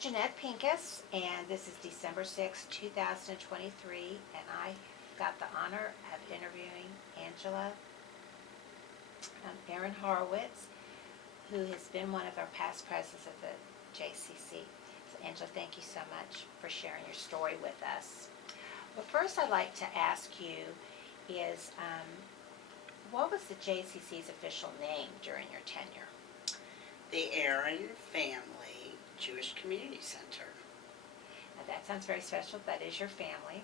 Jeanette Pincus, and this is December 6, 2023, and I got the honor of interviewing Angela Aaron Horowitz, who has been one of our past presidents of the JCC. So Angela, thank you so much for sharing your story with us. Well, first I'd like to ask you is, what was the JCC's official name during your tenure? The Aaron Family Jewish Community Center. Now that sounds very special. That is your family.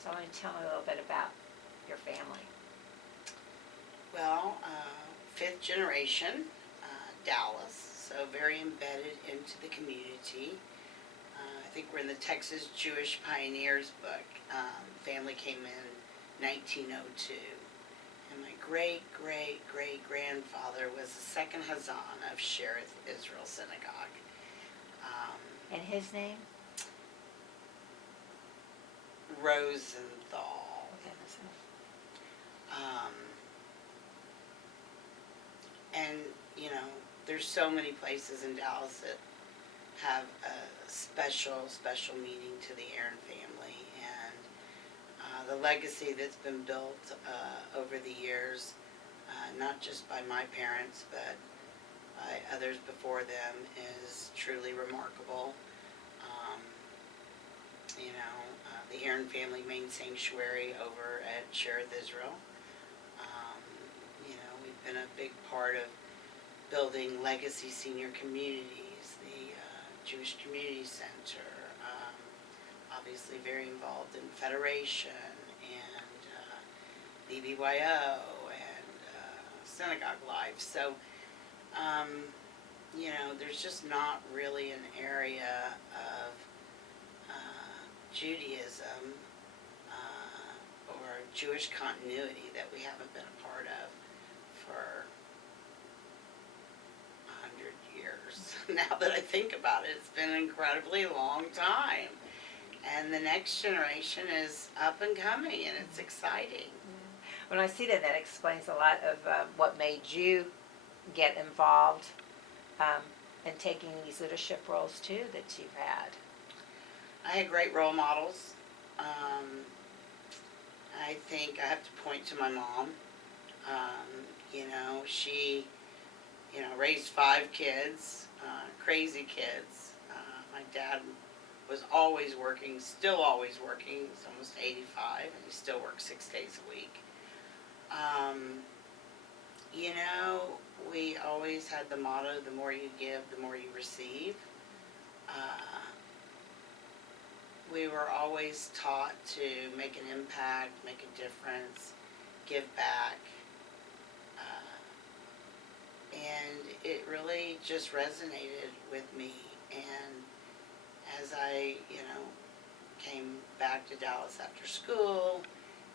So I want to tell me a little bit about your family. Well, fifth generation, Dallas, so very embedded into the community. I think we're in the Texas Jewish Pioneers book. Family came in 1902. And my great-great-great-grandfather was the second Hazan of Shereth Israel Synagogue. And his name? Rosenthal. Okay, listen. And, you know, there's so many places in Dallas that have a special meaning to the Aaron family. And the legacy that's been built over the years, not just by my parents, but by others before them, is truly remarkable. The Aaron Family Main Sanctuary over at Shereth Israel. We've been a big part of building legacy senior communities, the Jewish Community Center, obviously very involved in Federation and BBYO and Synagogue Life. So, there's just not really an area of Judaism or Jewish continuity that we haven't been a part of for 100 years. Now that I think about it, it's been an incredibly long time. And the next generation is up and coming, and it's exciting. When I see that, that explains a lot of what made you get involved in taking these leadership roles too that you've had. I had great role models. I think I have to point to my mom. She, raised 5 kids, crazy kids. My dad was always working, still always working. He's almost 85, and he still works 6 days a week. We always had the motto, the more you give, the more you receive. We were always taught to make an impact, make a difference, give back. And it really just resonated with me. And as I, came back to Dallas after school,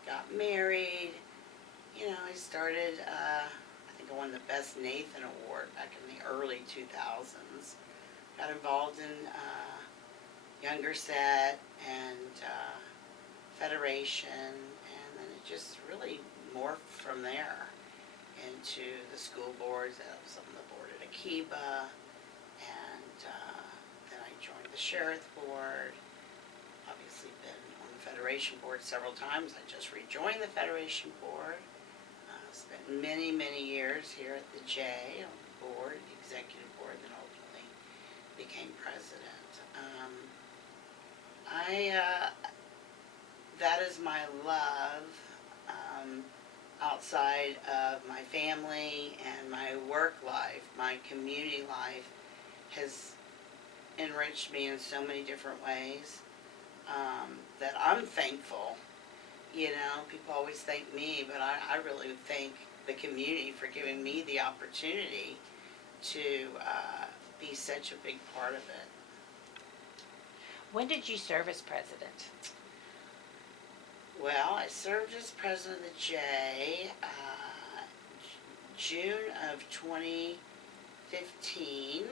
got married, I started, I think I won the Best Nathan Award back in the early 2000s. Got involved in Younger Set and Federation, and then it just really morphed from there into the school boards. I was on the board at Akiba, and then I joined the Shereth board. Obviously been on the Federation board several times. I just rejoined the Federation board. Spent many years here at the J on the board, the executive board, then ultimately became president. That is my love, outside of my family and my work life. My community life has enriched me in so many different ways, that I'm thankful. People always thank me, but I really thank the community for giving me the opportunity to be such a big part of it. When did you serve as president? Well, I served as president of the J, June of 2015.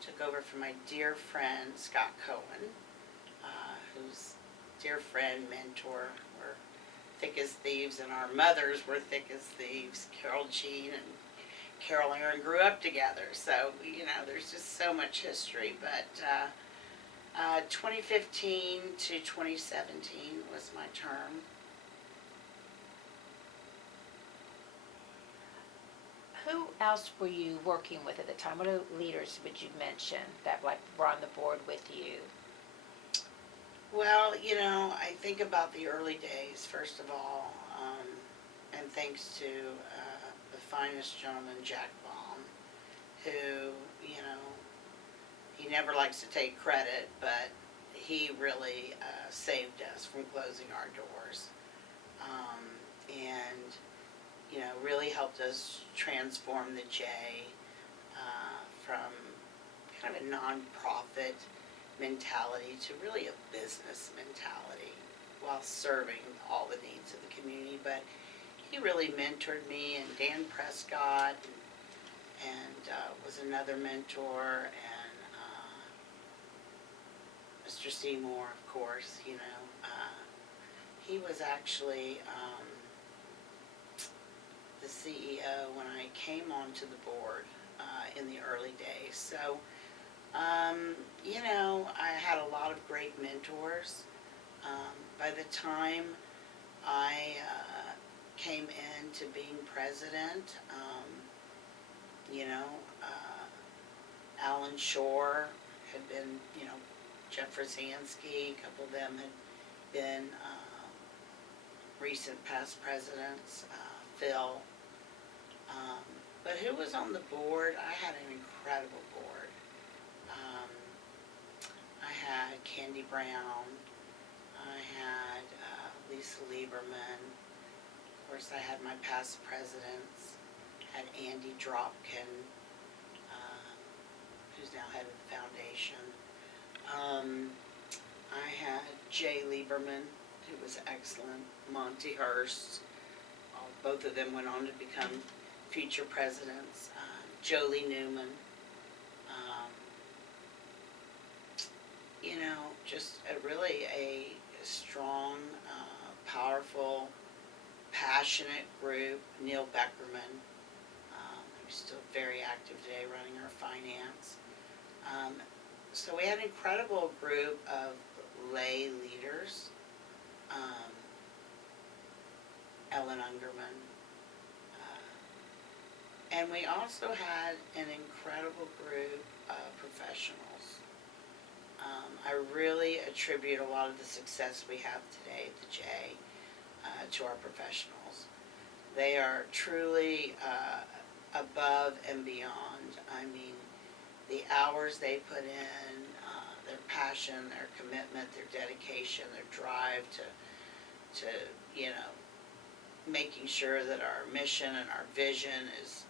Took over from my dear friend, Scott Cohen, who's dear friend, mentor. We're thick as thieves, and our mothers were thick as thieves, Carol Jean and Carol and Aaron grew up together, so, there's just so much history, but, 2015 to 2017 was my term. Who else were you working with at the time? What leaders would you mention that were on the board with you? Well, I think about the early days, first of all, and thanks to the finest gentleman, Jack Baum, who, he never likes to take credit, but he really saved us from closing our doors. And, really helped us transform the J from kind of a nonprofit mentality to really a business mentality while serving all the needs of the community. But he really mentored me, and Dan Prescott and was another mentor, and Mr. Seymour, of course. He was actually the CEO when I came onto the board in the early days. So, I had a lot of great mentors. By the time I came into being president, Alan Shore had been, Jeff Rosansky, a couple of them had been recent past presidents, Phil. But who was on the board? I had an incredible board. I had Candy Brown. I had Lisa Lieberman. Of course, I had my past presidents. Had Andy Dropkin, who's now head of the foundation. I had Jay Lieberman, who was excellent. Monty Hurst. Both of them went on to become future presidents. Jolie Newman. Just really a strong, powerful, passionate group. Neil Beckerman, who's still very active today running our finance. So we had an incredible group of lay leaders. Ellen Ungerman. And we also had an incredible group of professionals. I really attribute a lot of the success we have today at the J to our professionals. They are truly above and beyond. I mean, the hours they put in, their passion, their commitment, their dedication, their drive to making sure that our mission and our vision is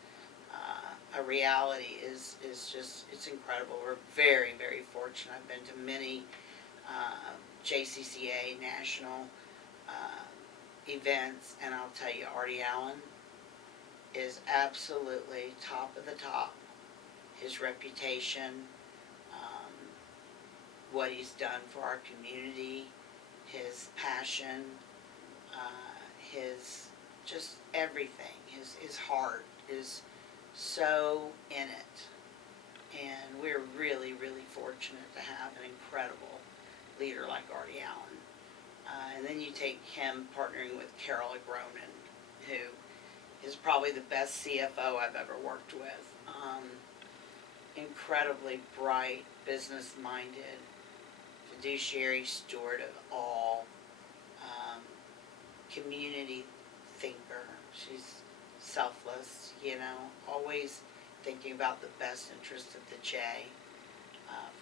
a reality is just, it's incredible. We're very, very fortunate. I've been to many JCCA national events, and I'll tell you, Artie Allen is absolutely top of the top. His reputation, what he's done for our community, his passion, his just everything, his heart is so in it. And we're really, really fortunate to have an incredible leader like Artie Allen. And then you take him partnering with Carol Agronin, who is probably the best CFO I've ever worked with. Incredibly bright, business-minded, fiduciary steward of all, community thinker. She's selfless, always thinking about the best interest of the J,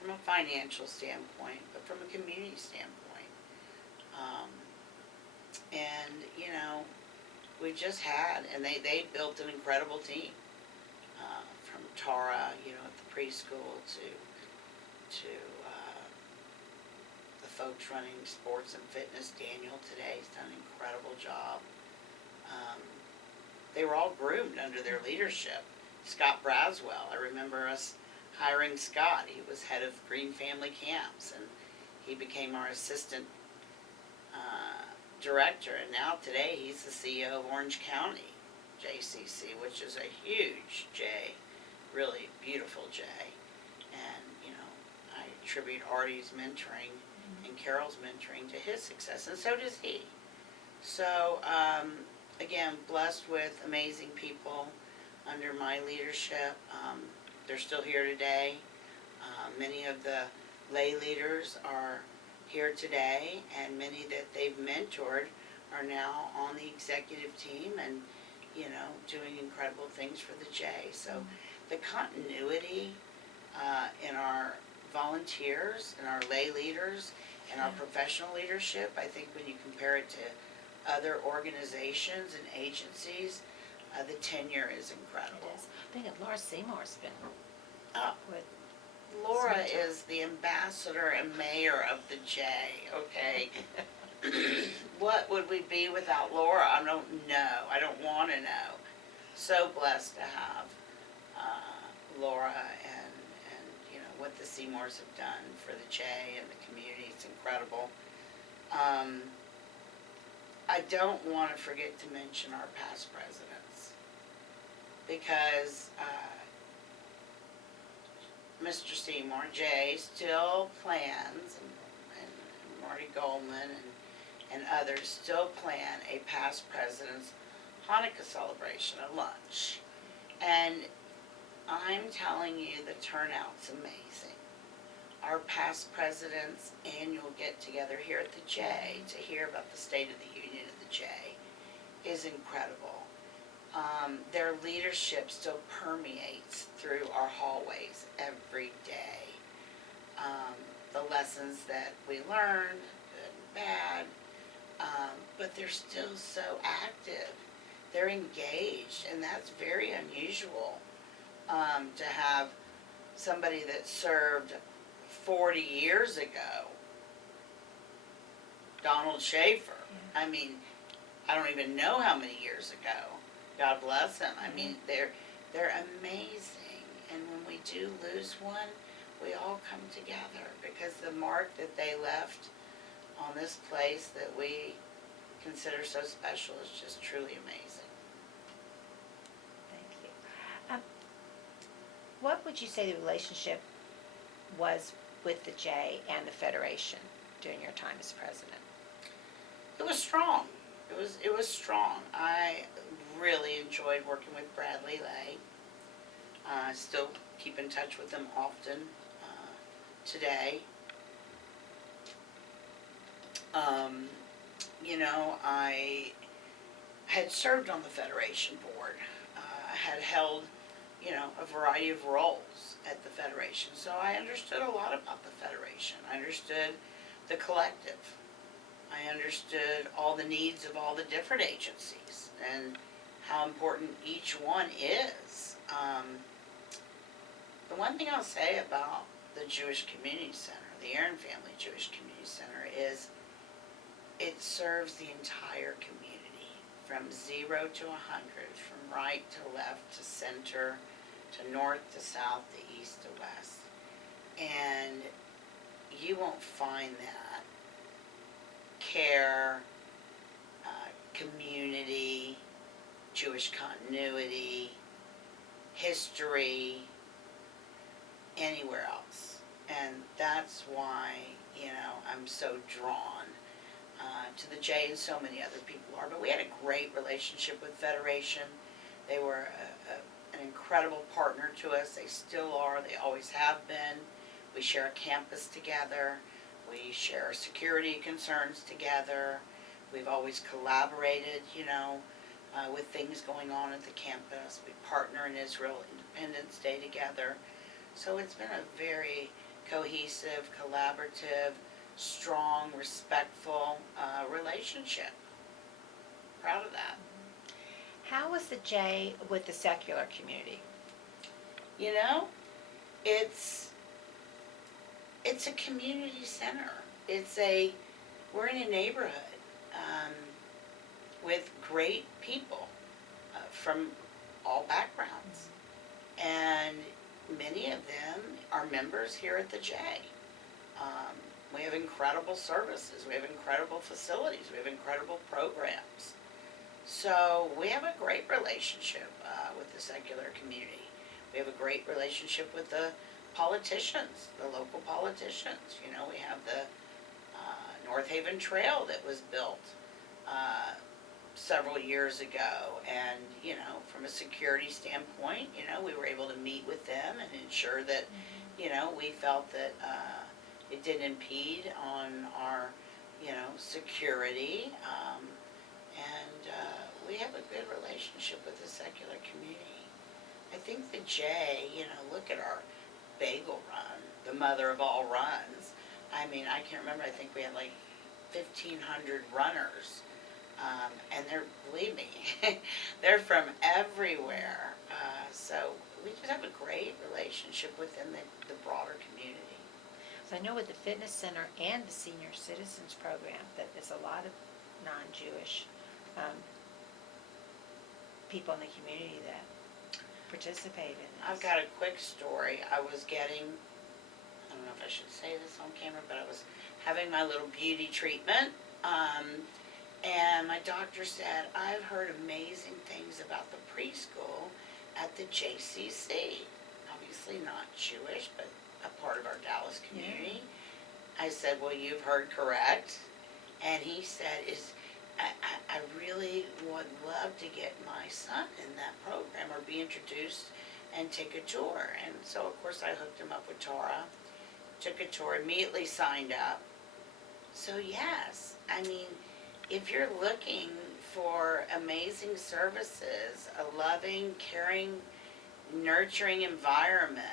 from a financial standpoint, but from a community standpoint. And, we just had, and they built an incredible team, from Tara, at the preschool to the folks running sports and fitness. Daniel today has done an incredible job. They were all groomed under their leadership. Scott Braswell, I remember us hiring Scott. He was head of Green Family Camps, and he became our assistant director, and now today he's the CEO of Orange County. JCC, which is a huge J, really beautiful J. And, you know, I attribute Artie's mentoring and Carol's mentoring to his success, and so does he. So, again, blessed with amazing people under my leadership. They're still here today. Many of the lay leaders are here today, and many that they've mentored are now on the executive team and, you know, doing incredible things for the J. So the continuity in our volunteers and our lay leaders and our professional leadership, I think when you compare it to other organizations and agencies, the tenure is incredible. It is. I think Laura Seymour's been Oh, with. Laura is the ambassador and mayor of the J, okay? What would we be without Laura? I don't know. I don't want to know. So blessed to have Laura and you know what the Seymours have done for the J and the community. It's incredible. I don't want to forget to mention our past presidents because Mr. Seymour, Jay, still plans, and Marty Goldman and others still plan a past president's Hanukkah celebration, a lunch. And I'm telling you, the turnout's amazing. Our past presidents' annual get-together here at the J to hear about the State of the Union of the J is incredible. Their leadership still permeates through our hallways every day. The lessons that we learned, good and bad, but they're still so active. They're engaged, and that's very unusual to have somebody that served 40 years ago, Donald Schaefer. I mean, I don't even know how many years ago. God bless them. I mean, they're amazing. And when we do lose one, we all come together because the mark that they left on this place that we consider so special is just truly amazing. Thank you. What would you say the relationship was with the J and the Federation during your time as president? It was strong. It was strong. I really enjoyed working with Bradley Lay. Still keep in touch with them often today. You know, I had served on the Federation board. Had held, you know, a variety of roles at the Federation. So I understood a lot about the Federation. I understood the collective. I understood all the needs of all the different agencies and how important each one is. The one thing I'll say about the Jewish Community Center, the Aaron Family Jewish Community Center, is it serves the entire community from 0 to 100, from right to left to center, to north to south, to east to west. And you won't find that care, community, Jewish continuity, history, anywhere else. And that's why, you know, I'm so drawn to the J, and so many other people are. But we had a great relationship with Federation. They were an incredible partner to us. They still are. They always have been. We share a campus together. We share our security concerns together. We've always collaborated, you know, with things going on at the campus. We partner in Israel Independence Day together. So it's been a very cohesive, collaborative, strong, respectful relationship. Proud of that. How was the J with the secular community? You know, it's a community center. We're in a neighborhood with great people from all backgrounds. And many of them are members here at the J. We have incredible services. We have incredible facilities. We have incredible programs. So we have a great relationship with the secular community. We have a great relationship with the politicians, the local politicians. You know, we have the North Haven Trail that was built several years ago, and you know, from a security standpoint, you know, we were able to meet with them and ensure that, you know, we felt that it didn't impede on our, you know, security, and we have a good relationship with the secular community. I think the J, you know, look at our bagel run, the mother of all runs. I mean, I can't remember, I think we had like 1,500 runners. And they're, believe me, they're from everywhere. So we just have a great relationship within the broader community. So I know with the fitness center and the senior citizens program that there's a lot of non-Jewish people in the community that participate in this. I've got a quick story. I was getting, I don't know if I should say this on camera, but I was having my little beauty treatment. And my doctor said, I've heard amazing things about the preschool at the JCC. Obviously not Jewish, but a part of our Dallas community. Yeah. I said, well, you've heard correct. And he said, I really would love to get my son in that program or be introduced and take a tour. And so, of course, I hooked him up with Torah, took a tour, immediately signed up. So, yes, I mean, if you're looking for amazing services, a loving, caring, nurturing environment,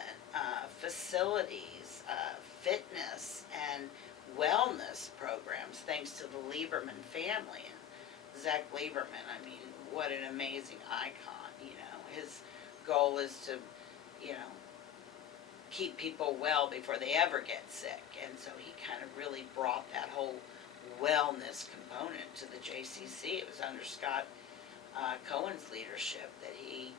facilities, fitness, and wellness programs, thanks to the Lieberman family. And Zach Lieberman, I mean, what an amazing icon, you know. His goal is to, you know, keep people well before they ever get sick. And so he kind of really brought that whole wellness component to the JCC. It was under Scott Cohen's leadership that he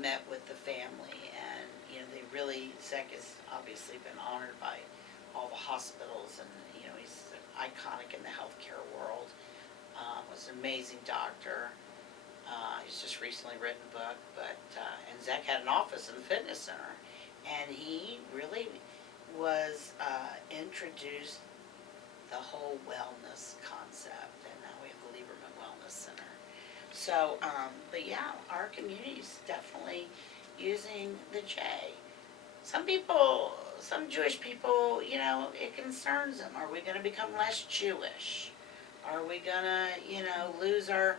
met with the family, and you know, they really, Zach has obviously been honored by all the hospitals, and you know, he's iconic in the healthcare world. Was an amazing doctor. He's just recently written a book, but and Zach had an office in the fitness center, and he really was introduced the whole wellness concept, and now we have the Lieberman Wellness Center. So, but yeah, our community's definitely using the J. Some people, some Jewish people, you know, it concerns them. Are we going to become less Jewish? Are we going to, you know, lose our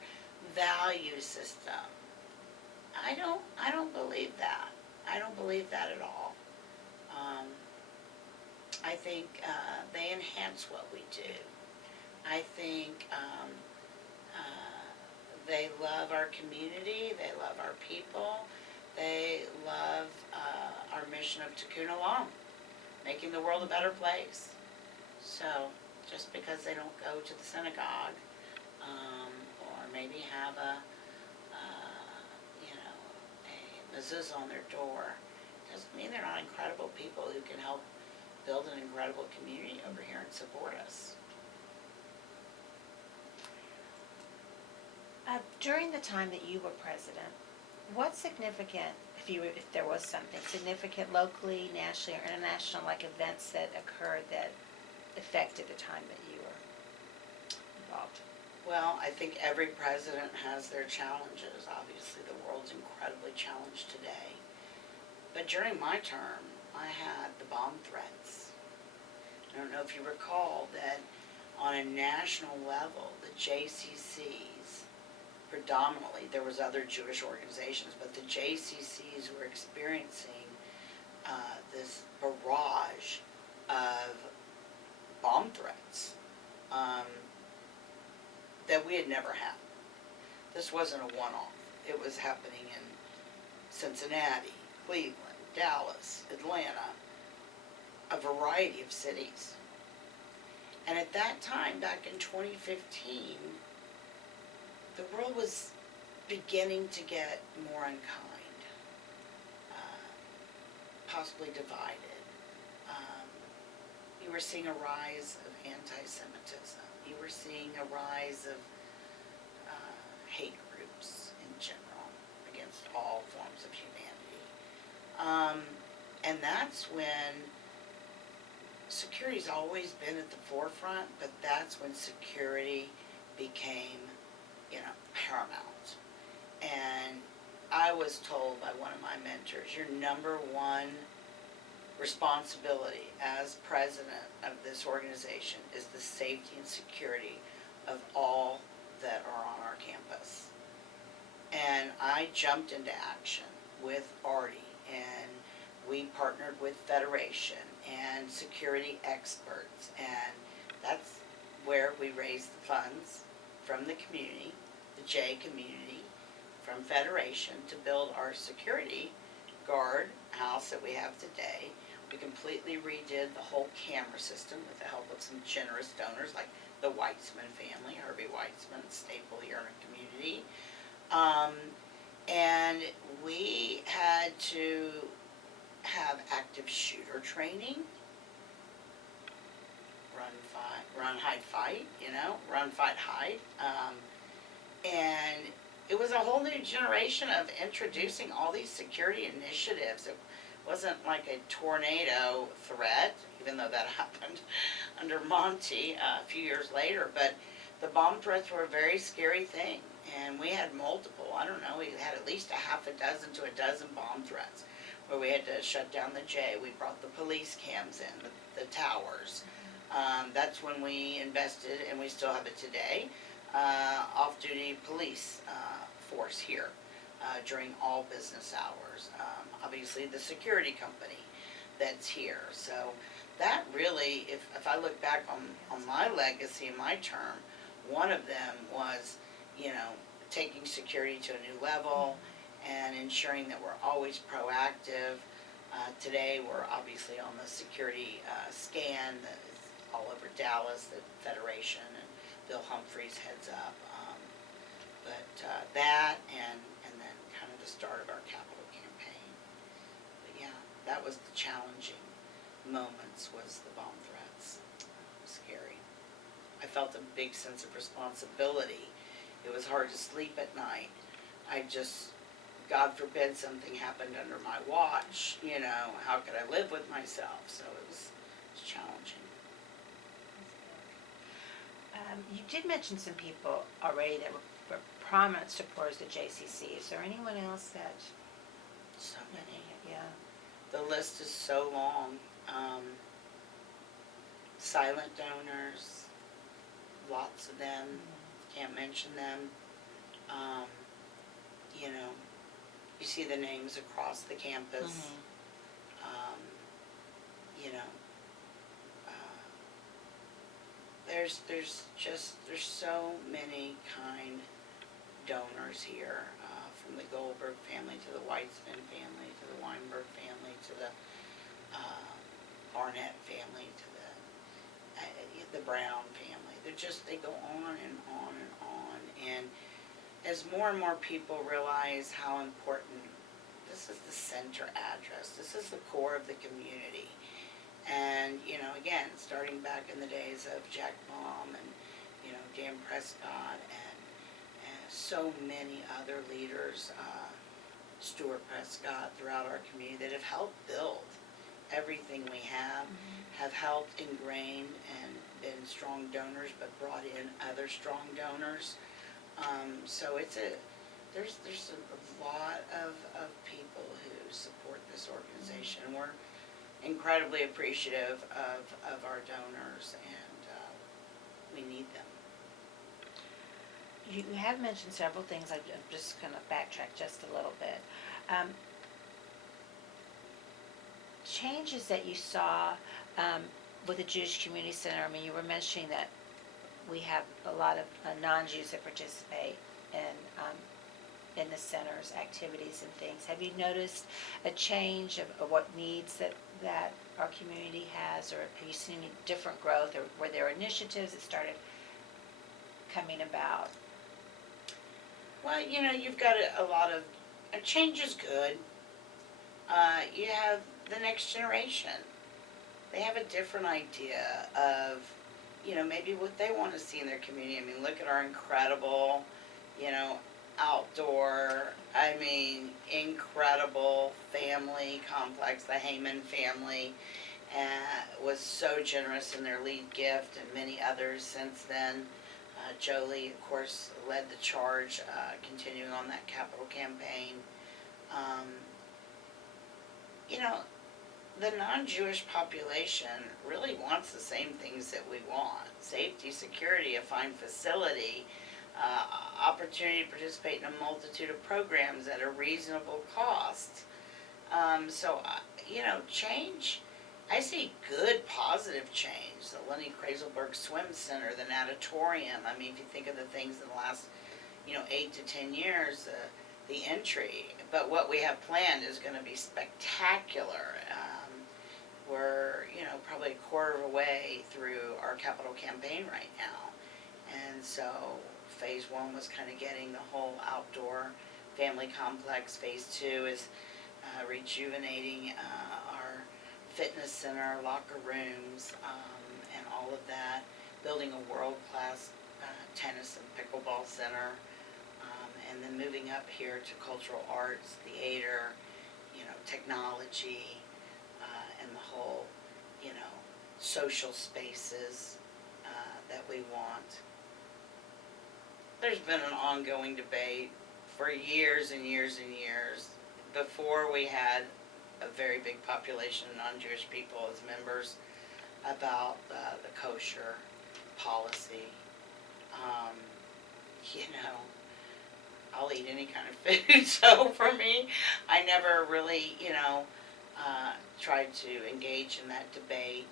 value system? I don't believe that. I don't believe that at all. I think they enhance what we do. I think they love our community, they love our people, they love our mission of Tikkun Olam, making the world a better place. So just because they don't go to the synagogue or maybe have a mezuzah on their door, doesn't mean they're not incredible people who can help build an incredible community over here and support us. During the time that you were president, what significant, if there was something significant locally, nationally, or international, like events that occurred that affected the time that you were involved? Well, I think every president has their challenges. Obviously, the world's incredibly challenged today. But during my term, I had the bomb threats. I don't know if you recall that on a national level, the JCCs, predominantly, there was other Jewish organizations, but the JCCs were experiencing this barrage of bomb threats that we had never had. This wasn't a one-off. It was happening in Cincinnati, Cleveland, Dallas, Atlanta, a variety of cities. And at that time, back in 2015, the world was beginning to get more unkind, possibly divided. You were seeing a rise of anti-Semitism. You were seeing a rise of that's when security's always been at the forefront, but that's when security became, paramount. And I was told by one of my mentors, your number one responsibility as president of this organization is the safety and security of all that are on our campus. And I jumped into action with Artie, and we partnered with Federation and security experts, and that's where we raised the funds from the community, the J community, from Federation to build our security guard house that we have today. We completely redid the whole camera system with the help of some generous donors like the Weitzman family, Harvey Weitzman, staple here in our community. And we had to have active shooter training, run, hide, fight, run, fight, hide. And it was a whole new generation of introducing all these security initiatives. It wasn't like a tornado threat, even though that happened under Monty a few years later, but the bomb threats were a very scary thing. And we had multiple, we had at least a half a dozen to a dozen bomb threats where we had to shut down the J. We brought the police cams in, the towers. That's when we invested, and we still have it today, off-duty police force here during all business hours. Obviously the security company that's here. So that really, if I look back on my legacy, my term, one of them was, taking security to a new level and ensuring that we're always proactive. Today we're obviously on the security scan that is all over Dallas, the Federation, and Bill Humphreys heads up. That and then kind of the start of our capital campaign. But yeah, that was the challenging moments, was the bomb threats. Scary. I felt a big sense of responsibility. It was hard to sleep at night. God forbid something happened under my watch, how could I live with myself? So it was challenging. You did mention some people already that were prominent supporters of JCC. Is there anyone else that? So many. Yeah. The list is so long. Silent donors, lots of them. Can't mention them. You see the names across the campus. There's so many kind donors here, from the Goldberg family to the Weitzman family to the Weinberg family to the Barnett family to the Brown family. They go on and on and on. And as more and more people realize how important, this is the center address, this is the core of the community. And, again, starting back in the days of Jack Baum and, Dan Prescott and so many other leaders, Stuart Prescott, throughout our community that have helped build everything we have helped ingrain and been strong donors, but brought in other strong donors. So there's a lot of people who support this organization, and we're incredibly appreciative of our donors, and we need them. You have mentioned several things. I'm just going to backtrack just a little bit. Changes that you saw with the Jewish Community Center. I mean, you were mentioning that we have a lot of non-Jews that participate in the center's activities and things. Have you noticed a change of what needs that our community has, or have you seen any different growth, or were there initiatives that started coming about? Well, you've got a lot of, change is good. You have the next generation. They have a different idea of, maybe what they want to see in their community. I mean, look at our incredible, outdoor, I mean, incredible family complex. The Heyman family was so generous in their lead gift, and many others since then. Jolie, of course, led the charge, continuing on that capital campaign. Um, you know, the non-Jewish population really wants the same things that we want: safety, security, a fine facility, opportunity to participate in a multitude of programs at a reasonable cost. Change. I see good, positive change. The Lenny Kraselberg Swim Center, the natatorium. I mean, if you think of the things in the last, 8 to 10 years, the entry. But what we have planned is going to be spectacular. We're, probably a quarter of a way through our capital campaign right now. And so phase 1 was kind of getting the whole outdoor family complex. Phase 2 is rejuvenating our fitness center, locker rooms, and all of that. Building a world-class tennis and pickleball center. And then moving up here to cultural arts, theater, technology, and the whole, social spaces that we want. There's been an ongoing debate for years and years and years. Before we had a very big population of non-Jewish people as members about the kosher policy. I'll eat any kind of food, so for me, I never really, tried to engage in that debate.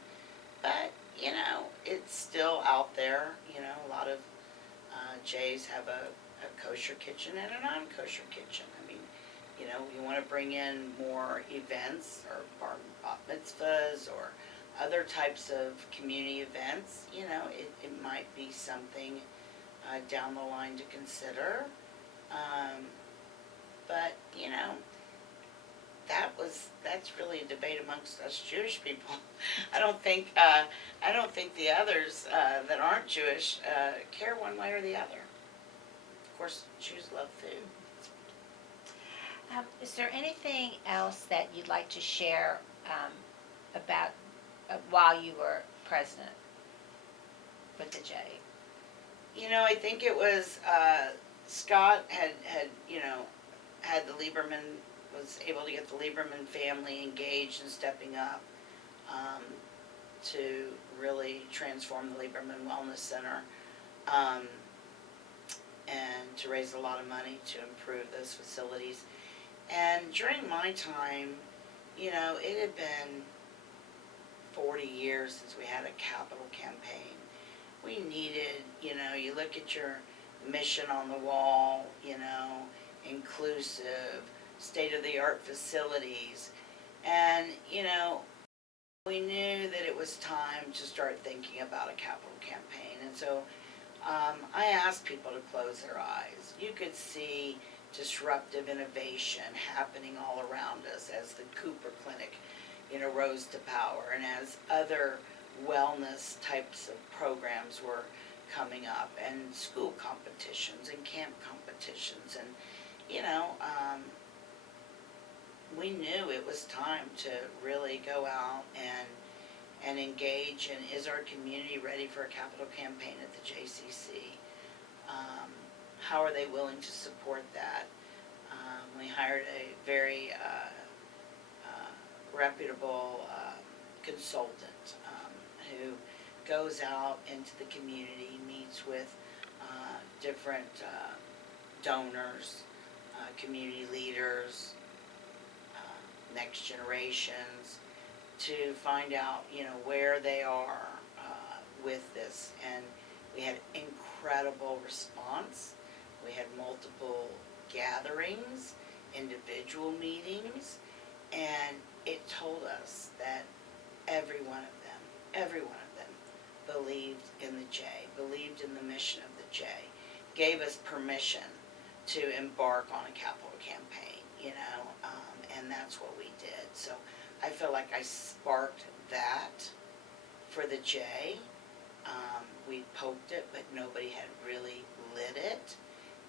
But, it's still out there. A lot of Jays have a kosher kitchen and a non-kosher kitchen. I mean, you want to bring in more events or bat mitzvahs or other types of community events, it might be something down the line to consider. But that's really a debate amongst us Jewish people. I don't think the others that aren't Jewish care one way or the other. Of course, Jews love food. Is there anything else that you'd like to share about while you were president with the J? I think it was Scott had the Lieberman, was able to get the Lieberman family engaged and stepping up to really transform the Lieberman Wellness Center and to raise a lot of money to improve those facilities. And during my time, it had been 40 years since we had a capital campaign. We needed, you look at your mission on the wall, inclusive, state-of-the-art facilities. And, we knew that it was time to start thinking about a capital campaign. And so I asked people to close their eyes. You could see disruptive innovation happening all around us as the Cooper Clinic, rose to power, and as other wellness types of programs were coming up, and school competitions and camp competitions, and we knew it was time to really go out and engage. And is our community ready for a capital campaign at the JCC? How are they willing to support that? We hired a very reputable consultant who goes out into the community, meets with different donors, community leaders, next generations, to find out, where they are with this. And we had incredible response. We had multiple gatherings, individual meetings, and it told us that every one of them believed in the J, believed in the mission of the J, gave us permission to embark on a capital campaign, and that's what we did. So I feel like I sparked that for the J. We poked it, but nobody had really lit it.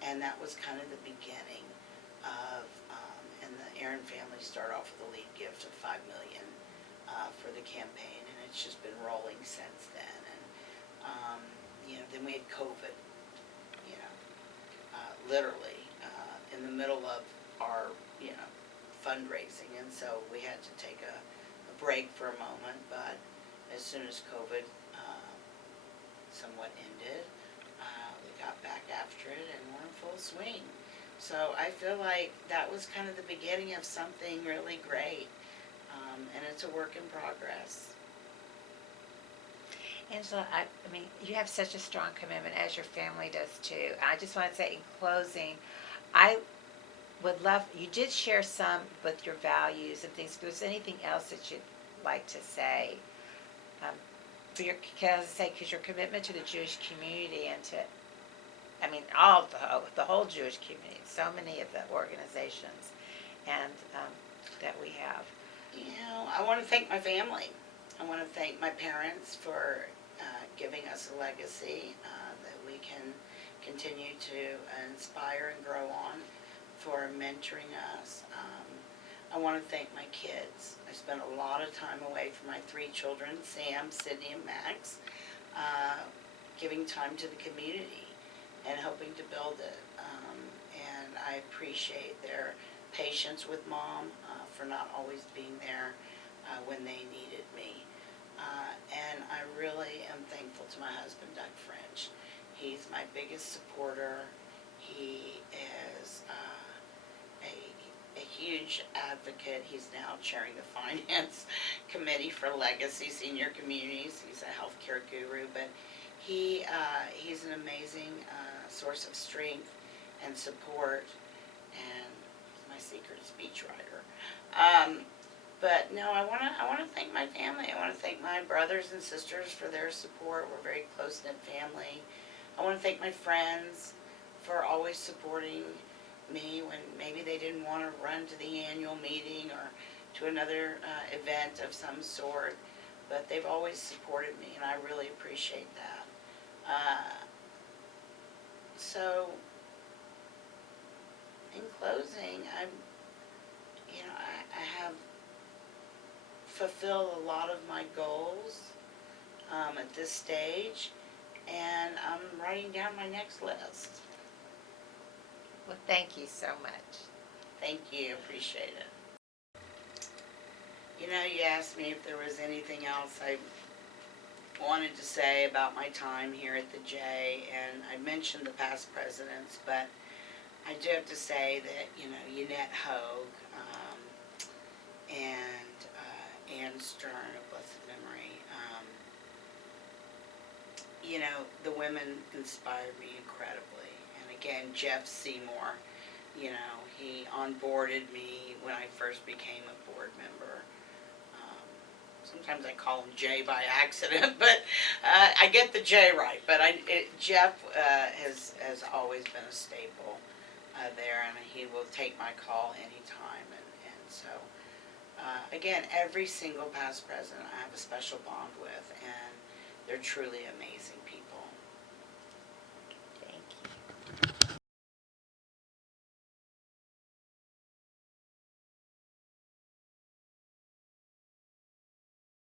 And that was kind of the beginning of, and the Aaron family started off with a lead gift of $5 million for the campaign, and it's just been rolling since then. And then we had COVID, literally in the middle of our fundraising, and so we had to take a break for a moment. But as soon as COVID somewhat ended, we got back after it, and we're in full swing. So I feel like that was kind of the beginning of something really great, and it's a work in progress. Angela, I mean, you have such a strong commitment, as your family does too. And I just want to say in closing, I would love, you did share some with your values and things. If there's anything else that you'd like to say, because your commitment to the Jewish community and to, I mean, the whole Jewish community, so many of the organizations and that we have. I want to thank my family. I want to thank my parents for giving us a legacy that we can continue to inspire and grow on, for mentoring us. I want to thank my kids. I spent a lot of time away from my 3 children, Sam, Sydney, and Max, giving time to the community and helping to build it. And I appreciate their patience with Mom for not always being there when they needed me. And I really am thankful to my husband, Doug French. He's my biggest supporter. He is a huge advocate. He's now chairing the finance committee for Legacy Senior Communities. He's a healthcare guru, but he's an amazing source of strength and support, and he's my secret speechwriter. But no, I want to thank my family. I want to thank my brothers and sisters for their support. We're a very close-knit family. I want to thank my friends for always supporting me when maybe they didn't want to run to the annual meeting or to another event of some sort, but they've always supported me, and I really appreciate that. So, in closing, I have fulfilled a lot of my goals at this stage, and I'm writing down my next list. Well, thank you so much. Thank you, appreciate it. You asked me if there was anything else I wanted to say about my time here at the J, and I mentioned the past presidents, but I do have to say that, Jeanette Hogue and Ann Stern, of blessed memory, the women inspired me incredibly. And again, Jeff Seymour, he onboarded me when I first became a board member. Sometimes I call him Jay by accident, but I get the J right. But Jeff has always been a staple there, and he will take my call anytime. And so, again, every single past president I have a special bond with, and they're truly amazing